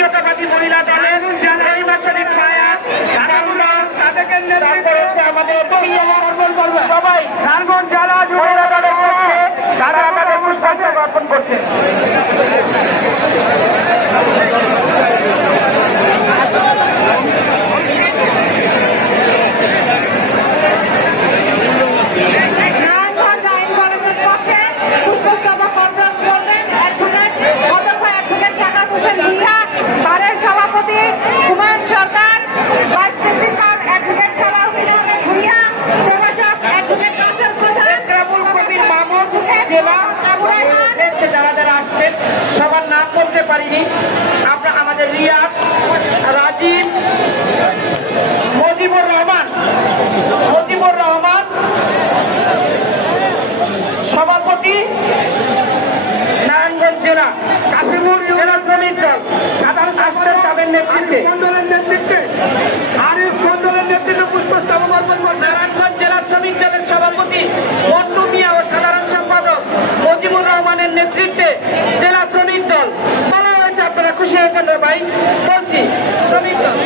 জাতীয়তাবাদী মহিলা দলের সলিমা শরীফ মায়া, তাদেরকে আমাদের সবাই নারায়ণগঞ্জ জেলা মহিলা দলের পক্ষে তারা আমাদের পুষ্পাঞ্জলি অর্পণ করছে। যারা যারা আসছেন সবার নাম বলতে পারিনি আমরা, আমাদের রিয়াদ, রাজীব, মুজিবুর রহমান সভাপতি নারায়ণগঞ্জ জেলা, কাশিমপুর জেলা শ্রমিক দল সাধারণ আসছেন তাদের নেতৃত্বে, আরিফ মন্ডলের নেতৃত্বে পুষ্পস্তবক অর্পণ করছেন। নারায়ণগঞ্জ জেলা শ্রমিক দলের সভাপতি মন্টু মিয়া ও সাধারণ সম্পাদক মুজিবুর রহমানের নেতৃত্বে জেলা শ্রমিক দল বলা হয়েছে। আপনারা খুশি হয়েছেন ভাই? বলছি শ্রমিক দল